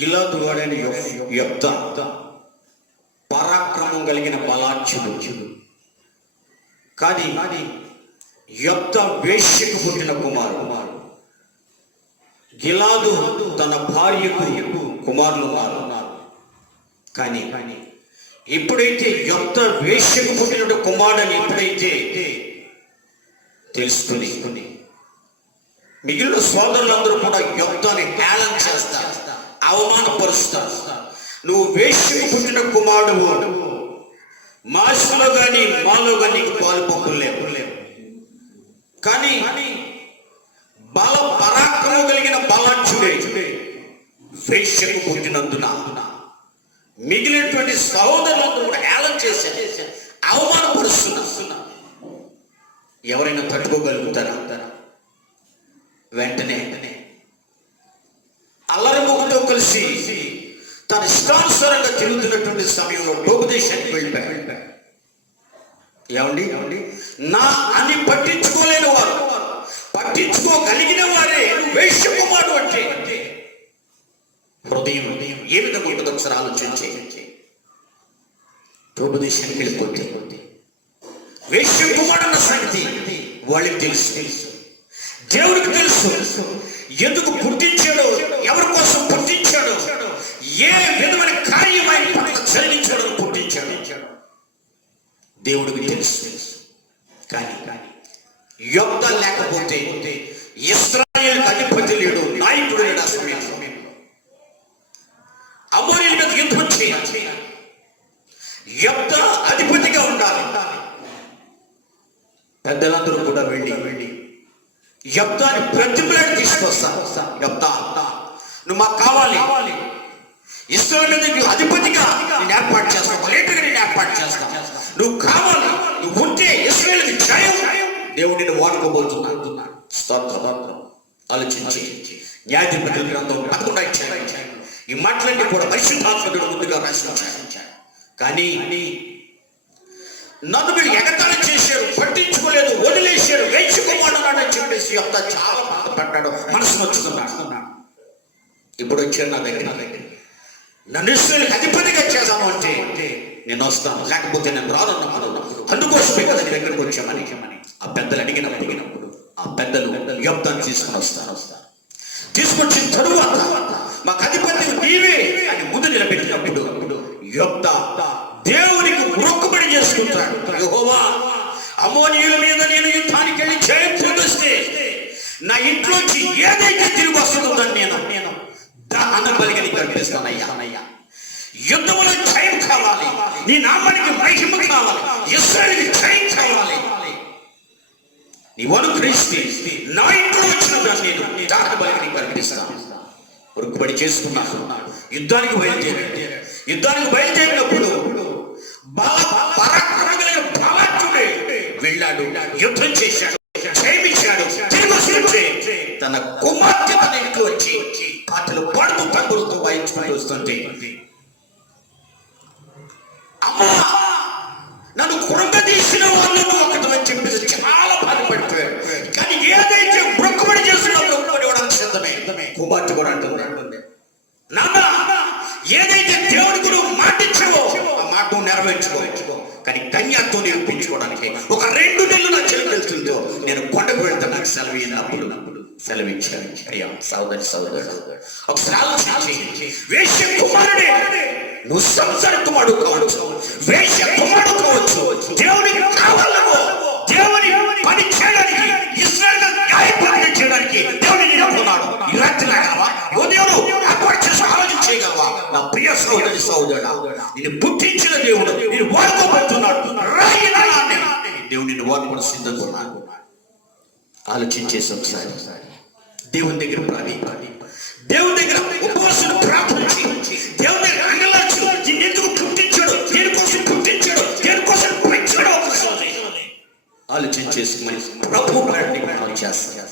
గిలాదు వాడైన యొప్త పరాక్రమం కలిగిన బలాచ్యుడు కానీ యుద్ధ వేష్యకు పుట్టిన కుమారుడు. గిలాదు తన భార్యకు కుమారులు ఉన్నారు. కానీ ఎప్పుడైతే యుద్ధ వేశ్యకు పుట్టిన కుమారుడని ఎప్పుడైతే తెలుస్తుంది. మిగిలిన సోదరులందరూ కూడా యుద్ధాన్ని హేళన చేస్తారు. అవమానపరుస్తారు నువ్వు వేశ్యకు పుట్టిన కుమారుడు మాసులో గాని మాలో గాని నీకు పాలు పంపులు లేవు. కానీ బల పరాక్రమం కలిగిన బలాచుడే వేష్యకు పుట్టినందున మిగిలినటువంటి సహోదరులందరూ కూడా హేళన చేసే అవమానపరుస్తున్నా. ఎవరైనా తట్టుకోగలుగుతారా? వెంటనే అల్లరి ముగ్గుతో కలిసి తన ఇష్టానుసారంగా తిరుగుతున్నటువంటి సమయంలో డోపదేశానికి వెళ్ళిపోయాడు. ఏమండి? ఏమండి? నా అని పట్టించుకోలేని వారు పట్టించుకోగలిగిన వారే వేష్య మాట అంటే హృదయం ఏ విధంగా ఉంటుందో ఒకసారి ఆలోచించే. డోపదేశానికి వెళ్ళిపోతే వేష్య కుమారుడు అన్న సంగతి వాళ్ళకి తెలుసు తెలుసు. దేవుడికి తెలుసు. ఎందుకు దేవుడికి తెలుసు. కానీ కానీ యుద్ధ లేకపోతే ఇస్రాయల్ అధిపతి లేడు నాయకుడు లేడు ఆ సమయంలో. అమోరీల మీద యుద్ధం చేయాలి. యుద్ధ అధిపతిగా ఉండాలి. పెద్దలందరూ కూడా వెళ్ళి వెళ్ళి యుద్ధాన్ని ప్రతిఫలాన్ని తీసుకొస్తా. యుద్ధ. నువ్వు మాకు కావాలి. ఇస్రాయల్ మీద అధిపతిగా నేను ఏర్పాటు చేస్తాను లేటుగా నేను ఏర్పాటు చేస్తాను నువ్వు కావాలి నువ్వు ఉంటే ఇస్రాయల్ జయం దేవుడు నిన్ను వాడుకోబోతున్నాడు. స్తోత్రం ఆలోచించి న్యాయాధిపతుల గ్రంథం పదకొండు ఈ మాటలన్నీ కూడా పరిశుద్ధాత్మకుడు ముందుగా రాసి కానీ నన్ను వీళ్ళు ఎగతాళి చేశారు పట్టించుకోలేదు వదిలేశారు వేయించుకోమన్నాడని చెప్పేసి అంత చాలా బాధపడ్డాడు మనసు నొచ్చుకున్నాడు. ఇప్పుడు వచ్చాను నా దగ్గర నా దగ్గర. నన్ను ఇస్రాయేలుకి అధిపతిగా చేద్దాము అంటే నేను వస్తాను లేకపోతే నేను రాదన్న మనం అందుకోసమే కదా నేను ఎక్కడికి వచ్చామని. ఆ పెద్దలు అడిగిన అడిగినప్పుడు ఆ పెద్దలు యోగ్దాన్ని తీసుకుని వస్తాను వస్తాను తీసుకొచ్చిన తరువాత మాకు అధిపతి నీవే అని ముందు నిలబెట్టినప్పుడు యొక్త దేవునికి మొక్కుబడి చేసుకుంటాడు. యెహోవా అమోనీయుల మీద నేను యుద్ధానికి వెళ్ళి జయం చూపిస్తే నా ఇంట్లోంచి ఏదైతే తిరిగి వస్తుందో దాన్ని నేను నేను అన్న బలిగా కనిపిస్తానయ్యా అన్నయ్యా యుద్ధంలో జయం కావాలి. నీ నామానికి మహిమ కావాలి. ఇస్రాయల్కి జయం కావాలి. నీవు అనుగ్రహిస్తే నా ఇంట్లో వచ్చిన నేను దాని బలిగా నీకు అర్పిస్తాను ఉరుకుబడి చేసుకున్నాడు యుద్ధానికి బయలుదేరి యుద్ధానికి బయలుదేరినప్పుడు బల వెళ్ళాడు యుద్ధం చేశాడు జయమిచ్చాడు తన కుమార్తె తన ఇంట్లో వచ్చి పాటలు పాడుతూ పండులతో వాయించుకుంటూ వస్తుంది అమ్మా! నన్ను కృంగదీసిన వాళ్ళను ఒకటి అని చాలా బాధపడిపోయారు కానీ ఏదైతే బ్రొక్కుబడి చేస్తున్నప్పుడు ఇవ్వడం సిద్ధమే? కుమార్తె కూడా అంటుంది. నాన్న ఏదైతే దేవుడికి నువ్వు మాటించవో ఆ మాట నువ్వు కానీ కన్యాతో నేను ఒక రెండు నెలలు నా చెల్లి వెళ్తుందో నేను కొండకు వెళ్తాను నాకు సెలవు అప్పుడు అప్పుడు సెలవు ఇచ్చాను. అయ్యా సోదరి సోదరుడు. ఒకసారి ఆలోచించి వేష్య కుమారుడే నువ్వు సంసార కుమారుడు కావచ్చు వేష్య దేవునికి కావాలను దేవుని పని చేయడానికి ఇస్రాయల్ న్యాయపాలన చేయడానికి దేవుని నిలబడున్నాడు ఈ రాత్రి లాగలవా ఉదయం ఏర్పాటు చేసి ఆలోచన చేయగలవా? నా ప్రియ సహోదరి సహోదరుడా నేను పుట్టించిన దేవుడు నేను వాడుకోబోతున్నాడు. రాయి నానాన్ని దేవుడు నిన్ను వాడుకొని సిద్ధంగా ఉన్నాడు ఆలోచించేసి ఒకసారి దేవుని దగ్గర ప్రాణి. దేవుని దగ్గర ఉపవాసం ప్రార్థించి దేవుని చేసుకోమని ప్రభు ప్రార్థన చేస్తారు